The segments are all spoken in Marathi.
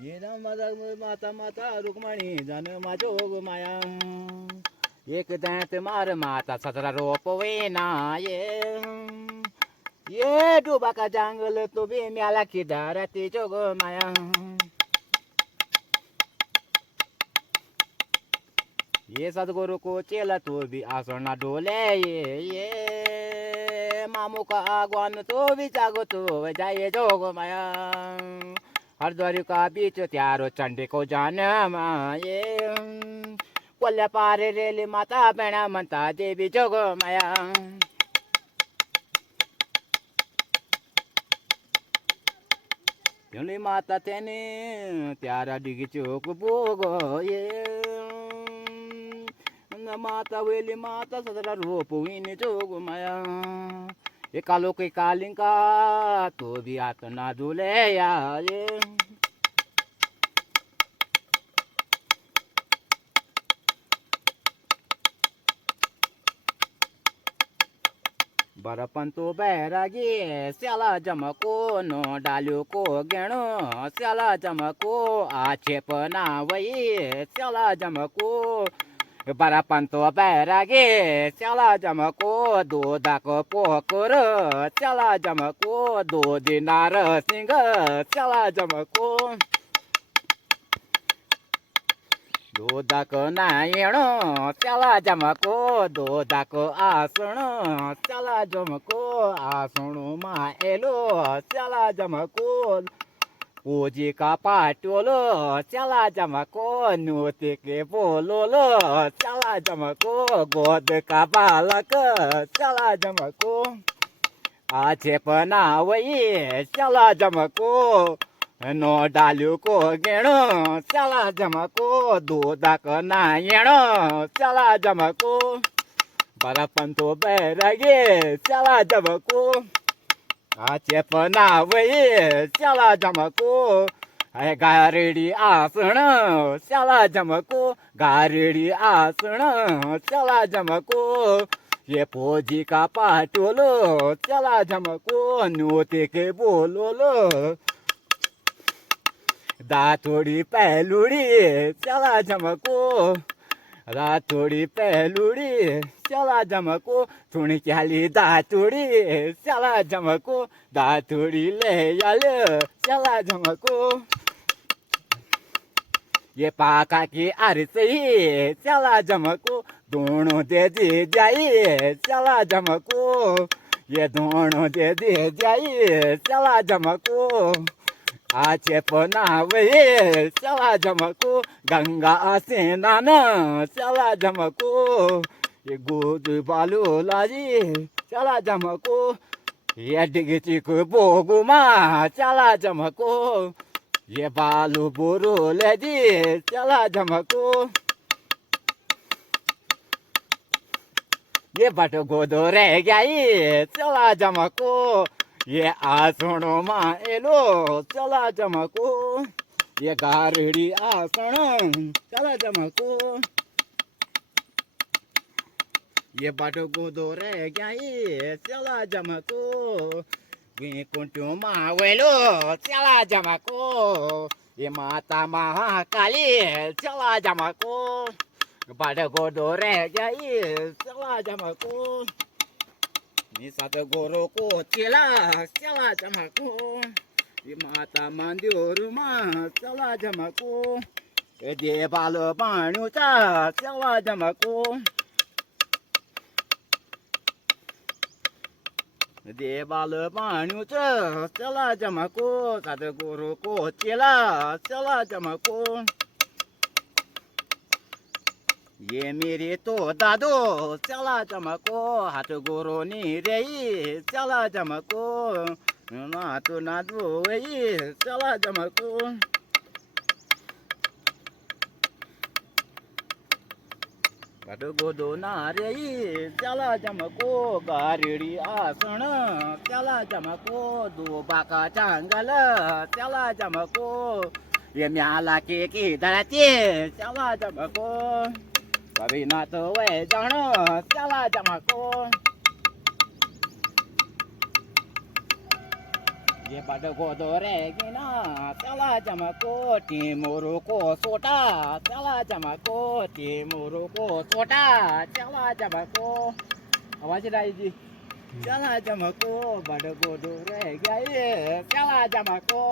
ये माता माता रुक्मणी जन माझोग माया एक दांत मार माता सतरा रोप वेना ये डुबा का जंगल तो भी म्याला की धरती जोग माया ये सदगुरु को चेला तो भी आसना डोले ये मामू का आगवान तो भी जागो तो जाए जोग माया हरद्वार का बीच त्यारो चंडी को जान ये कोल्हा पारे रेली माता बहना मनता देवी जोग माया युली माता तेने त्यारा डिगी चोक बोगो ये माता वेली माता सदरा रूप विनी जोग माया ये कालो के कालिंका तो भी आतना झूले या ये बरपंतो बैरागी स्याला जमको नो डाल्यो को गेणो स्याला जमको आक्षेप ना वही स्याला जमको बरपंतो बैरागी स्याला जमको दूधक पोकर स्याला जमको दूध नार सिंग स्याला जमको दूधक नायणो स्याला जमको दूधक आसणो स्याला जमको आसणो माएलो स्याला जमको पूजी का पाटोलो स्याला जमको नोते के बोलोलो स्याला जमको गोद का बालक स्याला जमको आक्षेपना वही स्याला जमको नो डाल्यो को गेणो स्याला जमको दूधक नायणो स्याला जमको बरपंतो बैरागी स्याला जमको आक्षेपना वही स्याला जमको गारेडी आसण स्याला जमको गारेडी आसण स्याला जमको ये फौजी का पाटोलो स्याला जमको नोते के बोलोलो दाथोड़ी पहलुड़ी स्याला जमको राथोड़ी पहलुड़ी स्याला जमको थोड़ी क्याली दाथोड़ी स्याला जमको दाथोड़ी ले याल स्याला जमको ये पाका की आरती स्याला जमको दोनों दे दी जाई स्याला जमको ये दोनों दे दी जाई स्याला जमको आक्षेपना वही स्याला जमको गंगा स्नान स्याला जमको ये गोद बालू लाजी स्याला जमको ये डिगची को बोगुमा स्याला जमको ये बालू बुरु लेजी स्याला जमको ये बट गोदो रह गई स्याला जमको ये आसणो माएलो स्याला जमको ये गारड़ी आसण स्याला जमको ये बाटो गोदो रह गई स्याला जमको कुंटू मावेलो स्याला जमको ये माता महाकाली स्याला जमको बाटो गोदो रह गई स्याला जमको निसात गोरो को चेला स्याला जमको ये माता मंदिर मा स्याला जमको ये देवाल बाणूचा स्याला जमको देवाल बाणूचा स्याला जमको सदगुरु को चेला स्याला जमको ये मेरे तो दादो स्याला जमको हाथ गोरो नी रे स्याला जमको 那都那都喂，这了这么高。गडगोदो नारे त्याला जमको गारेडी आसण त्याला जमको दो बाका चांगल त्याला जमको ये म्याला के धरते त्याला जमको कविनाथ वय जाण त्याला जमको ये गडगोदो रे गिना त्याला जमको टिमोरो को सोटा त्याला जमको टिमोरो को सोटा त्याला जमको आवाज राई जी त्याला जमको गडगोदो रे गए त्याला जमको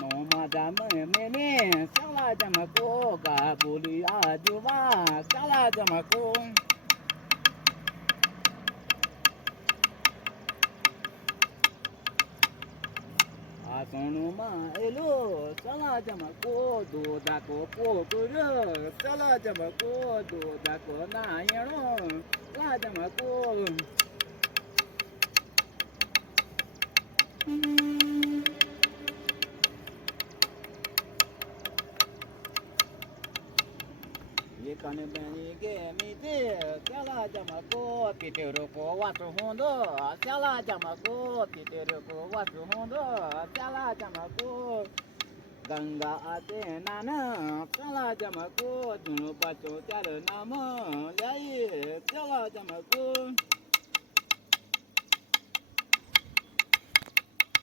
नो मादा में त्याला जमको गा बोली आजुवा त्याला जमको આસણમાં એલો ચલા જમકો દો દાકો પોકર ચલા જમકો દો દાકો નાયણો ચલા જમકો ये कने बनी के मीते चला जमको पिटेरो को वासु होंदो चला जमको पिटेरो को वासु होंदो चला जमको गंगा आते नाना चला जमको दुनो बच्चों चार नाम ल्याए चला जमको